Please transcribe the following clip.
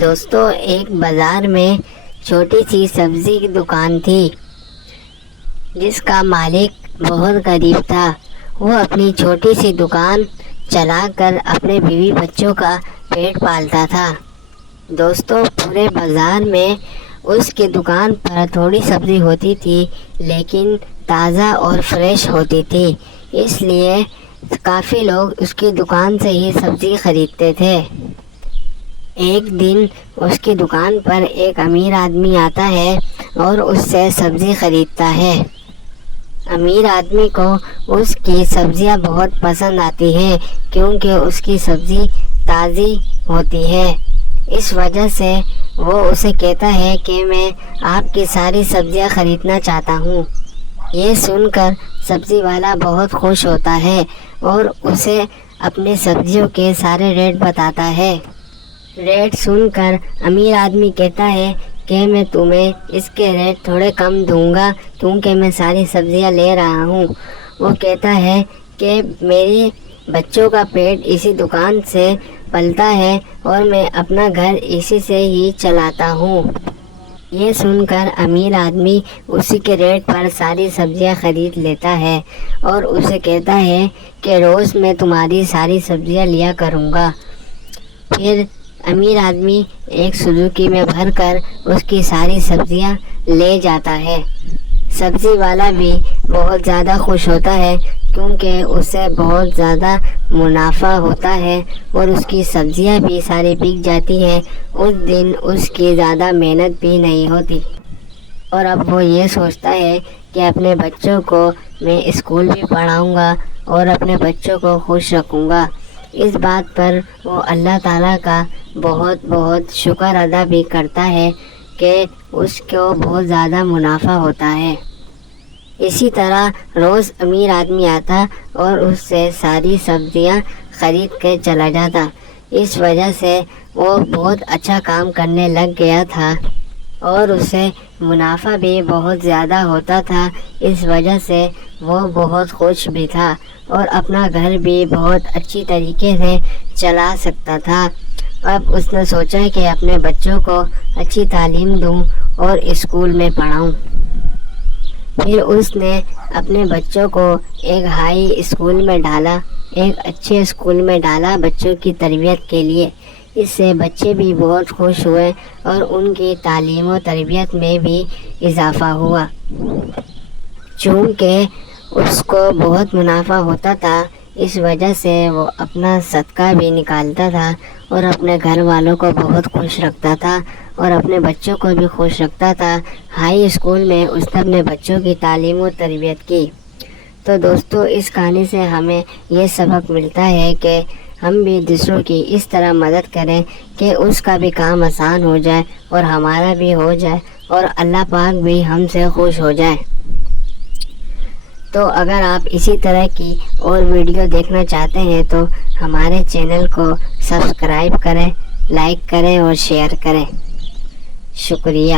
دوستو، ایک بازار میں چھوٹی سی سبزی کی دکان تھی جس کا مالک بہت غریب تھا۔ وہ اپنی چھوٹی سی دکان چلا کر اپنے بیوی بچوں کا پیٹ پالتا تھا۔ دوستو، پورے بازار میں اس کی دکان پر تھوڑی سبزی ہوتی تھی لیکن تازہ اور فریش ہوتی تھی، اس لیے کافی لوگ اس کی دکان سے ہی سبزی خریدتے تھے۔ ایک دن اس کی دکان پر ایک امیر آدمی آتا ہے اور اس سے سبزی خریدتا ہے۔ امیر آدمی کو اس کی سبزیاں بہت پسند آتی ہیں کیونکہ اس کی سبزی تازی ہوتی ہے۔ اس وجہ سے وہ اسے کہتا ہے کہ میں آپ کی ساری سبزیاں خریدنا چاہتا ہوں۔ یہ سن کر سبزی والا بہت خوش ہوتا ہے اور اسے اپنے سبزیوں کے سارے ریٹ بتاتا ہے۔ ریٹ سن کر امیر آدمی کہتا ہے کہ میں تمہیں اس کے ریٹ تھوڑے کم دوں گا کیونکہ میں ساری سبزیاں لے رہا ہوں۔ وہ کہتا ہے کہ میرے بچوں کا پیٹ اسی دکان سے پلتا ہے اور میں اپنا گھر اسی سے ہی چلاتا ہوں۔ یہ سن کر امیر آدمی اسی کے ریٹ پر ساری سبزیاں خرید لیتا ہے اور اسے کہتا ہے کہ روز میں تمہاری ساری سبزیاں لیا کروں گا۔ پھر امیر آدمی ایک سزوکی میں بھر کر اس کی ساری سبزیاں لے جاتا ہے۔ سبزی والا بھی بہت زیادہ خوش ہوتا ہے کیونکہ اسے بہت زیادہ منافع ہوتا ہے اور اس کی سبزیاں بھی ساری بک جاتی ہیں۔ اس دن اس کی زیادہ محنت بھی نہیں ہوتی اور اب وہ یہ سوچتا ہے کہ اپنے بچوں کو میں اسکول بھی پڑھاؤں گا اور اپنے بچوں کو خوش رکھوں گا۔ اس بات پر وہ اللہ تعالیٰ کا بہت بہت شکر ادا بھی کرتا ہے کہ اس کو بہت زیادہ منافع ہوتا ہے۔ اسی طرح روز امیر آدمی آتا اور اس سے ساری سبزیاں خرید کے چلا جاتا۔ اس وجہ سے وہ بہت اچھا کام کرنے لگ گیا تھا اور اسے منافع بھی بہت زیادہ ہوتا تھا۔ اس وجہ سے وہ بہت خوش بھی تھا اور اپنا گھر بھی بہت اچھی طریقے سے چلا سکتا تھا۔ اب اس نے سوچا کہ اپنے بچوں کو اچھی تعلیم دوں اور اسکول میں پڑھاؤں۔ پھر اس نے اپنے بچوں کو ایک ہائی اسکول میں ڈالا، ایک اچھے اسکول میں ڈالا بچوں کی تربیت کے لیے۔ اس سے بچے بھی بہت خوش ہوئے اور ان کی تعلیم و تربیت میں بھی اضافہ ہوا۔ چونکہ اس کو بہت منافع ہوتا تھا اس وجہ سے وہ اپنا صدقہ بھی نکالتا تھا اور اپنے گھر والوں کو بہت خوش رکھتا تھا اور اپنے بچوں کو بھی خوش رکھتا تھا۔ ہائی اسکول میں اس نے اپنے بچوں کی تعلیم و تربیت کی۔ تو دوستو، اس کہانی سے ہمیں یہ سبق ملتا ہے کہ ہم بھی دوسروں کی اس طرح مدد کریں کہ اس کا بھی کام آسان ہو جائے اور ہمارا بھی ہو جائے اور اللہ پاک بھی ہم سے خوش ہو جائے۔ تو اگر آپ اسی طرح کی اور ویڈیو دیکھنا چاہتے ہیں تو ہمارے چینل کو سبسکرائب کریں، لائک کریں اور شیئر کریں۔ شکریہ۔